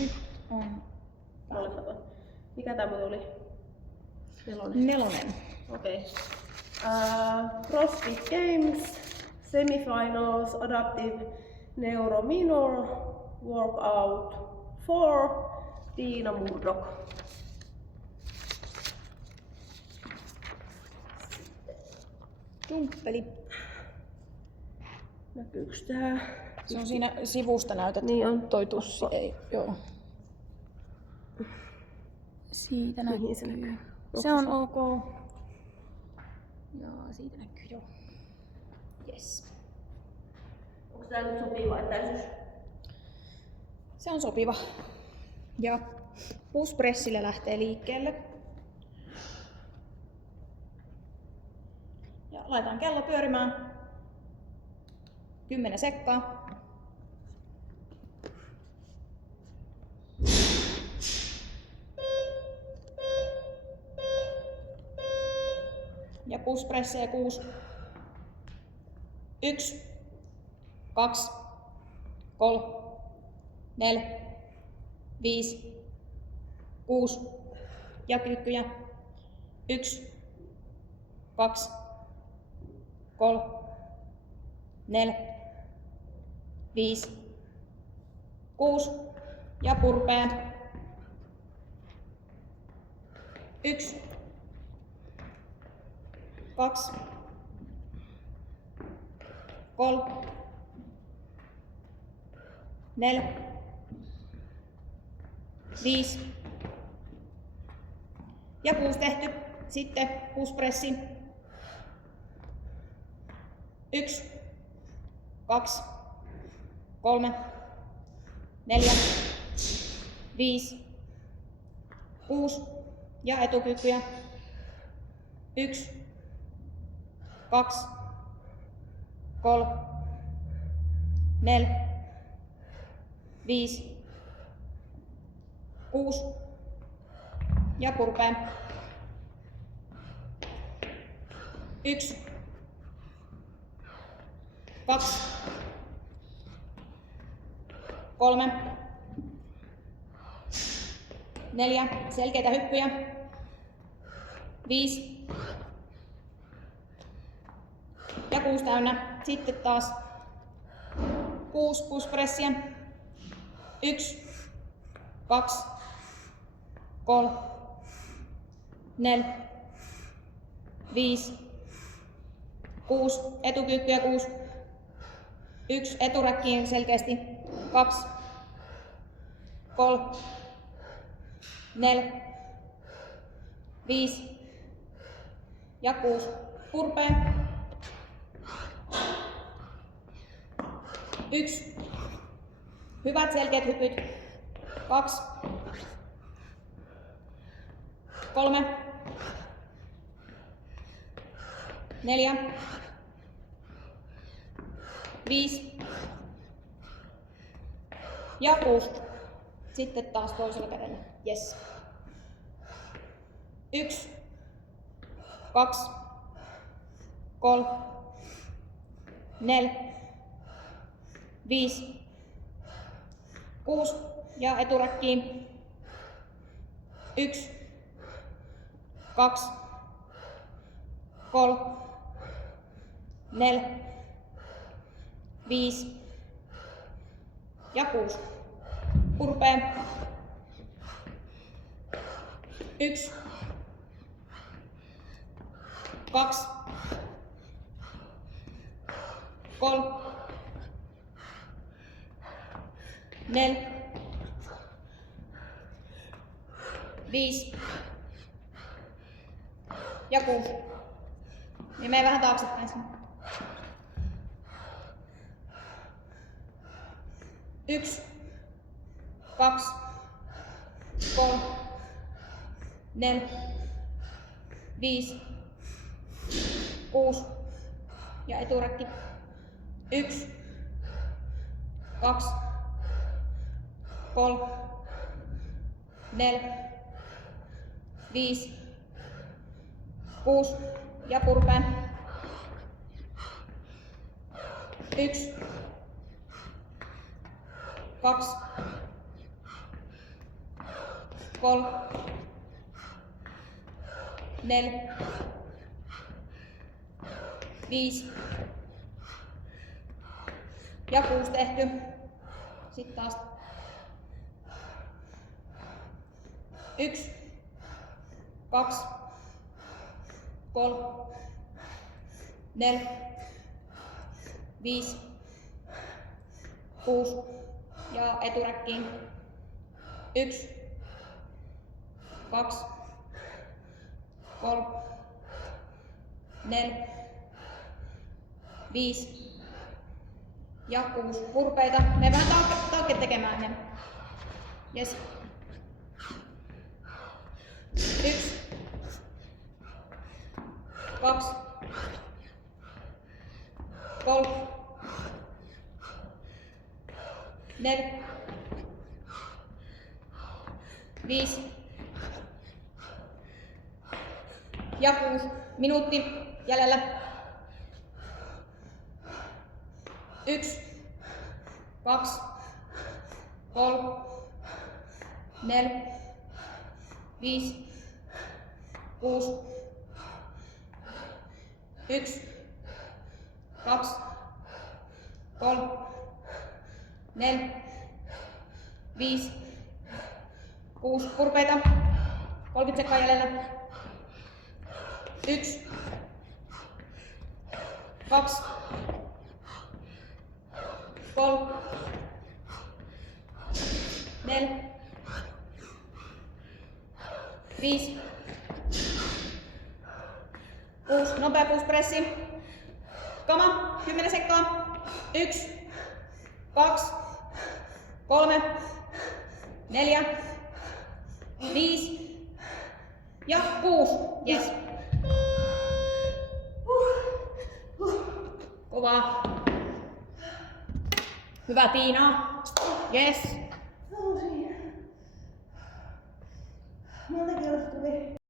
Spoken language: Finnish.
Nyt on molemmat. Mikä tämä oli? Nelonen. Okei. CrossFit Games, Semifinals, Adaptive Neuro Minor, Workout 4, Tiina Murdoch. Jumppeli. Näkyykö tää? Se on siinä sivusta näytät. Niin on. Toi tussi ei. Joo. Siitä näkyy. Mihin se näkyy? Se on ok. Ja siitä näkyy joo. Yes. Onko tää nyt sopiva etäisyys? Se on sopiva. Ja push-pressillä lähtee liikkeelle. Ja laitan kello pyörimään 10 sekkaa. Ja push-pressejä 6. 1, 2, 3, 4, 5, 6 ja kyykkyjä. 1, 2, 3, 4, 5, 6 ja purpeen. 1, 2, 3, 4, 5 ja 6 tehty. Sitten push-pressi. 1, 2, 3, 4, 5, 6 ja etukyykkyjä. 1, 2, 3, 4, 5, 6 ja purpeen. 1, 2, 3, 4 selkeitä hyppyjä. 5 ja 6 täynnä. Sitten taas 6 push-pressiä. 1, 2, 3, 4, 5, 6 etukyykkyjä 6. 1 eturäkkiin selkeästi. 2, 3, 4, 5 ja 6 purpeen. 1 hyvät selkeät hypyt. 2, 3, 4, 5 ja 6. Sitten taas toisella kädellä. Yes. 1, 2, 3, 4, 5, 6 ja eturäkkiin. 1, 2, 3, 4, 5 ja 6. Purpeen. 1, 2, 3, 4, 5 ja 6. Niin mene vähän taaksepäin sinne. 1, 2, 3, 4, 5, 6 ja eturäkki. 1, 2, 3, 4, 5, 6 ja purpeen. 1, 2, 3, 4, 5 ja 6 tehty. Sitten taas 1, 2, 3, 4, 5, 6 ja eturäkkiin. 1, 2, 3, 4, 5 ja 6 purpeita. Me vähän tauke tekemään ne. Yes. 1, 2, 3, 4, 5 ja 6. Minuutti jäljellä. 1, 2, 3, 4, 5, 6. 1, 2, 3, 4, 5, 6 purpeita. 30 sekkaa jäljellä. 1, 2, 3, 4, 5, 6. Nopea pushpressi. Kama. 10 sekkaa. 1, 2, 3, 4, 5 ja 6. Yes. Kovaa. Hyvä Tiina. Yes. Monta kertaa tuli